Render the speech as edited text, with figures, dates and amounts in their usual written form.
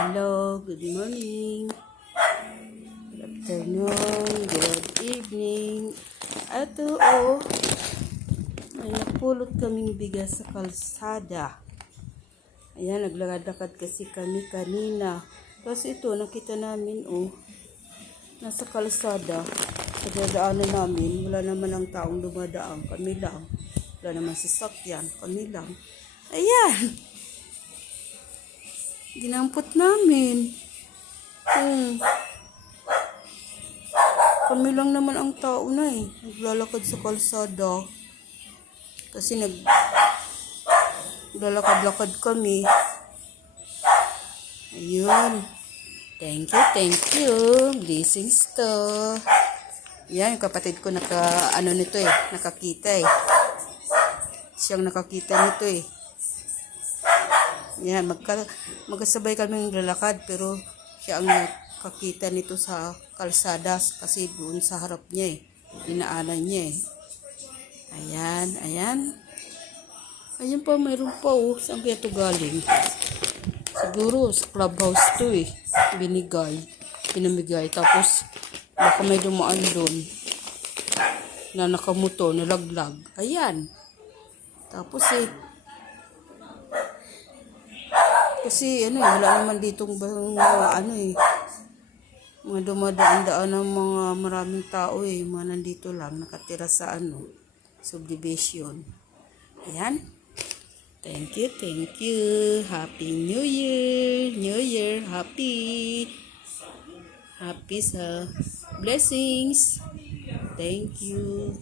Hello, good morning, good afternoon, good evening. Ito may napulot kaming bigas sa kalsada. Ayan, naglakad-lakad kasi kami kanina. Tapos ito, nakita namin nasa kalsada. Sa dadaanan namin, wala naman ang taong dumadaan. Kami lang. Wala naman sasakyan. Kami lang. Ayan! Dinampot namin. Kami lang naman ang tao na naglalakad sa kalsada. Kasi naglalakad-lakad kami. Ayun. Thank you. Blessings to. Yan, yung kapatid ko nakakita Siyang nakakita nito Yan, magkasabay kami lalakad pero siya ang nakakita nito sa kalsada kasi doon sa harap niya dinaanan niya Ayan pa, mayroon pa saan kaya ito galing? Siguro sa clubhouse to pinamigay tapos baka may dumaan doon na nakamotor, nalaglag. Ayan. Tapos kasi wala naman ditong mga dumadaan-daan ng mga maraming tao mga nandito lang nakatira sa subdivision. Ayan. Thank you. Happy New Year. Happy sa blessings. Thank you.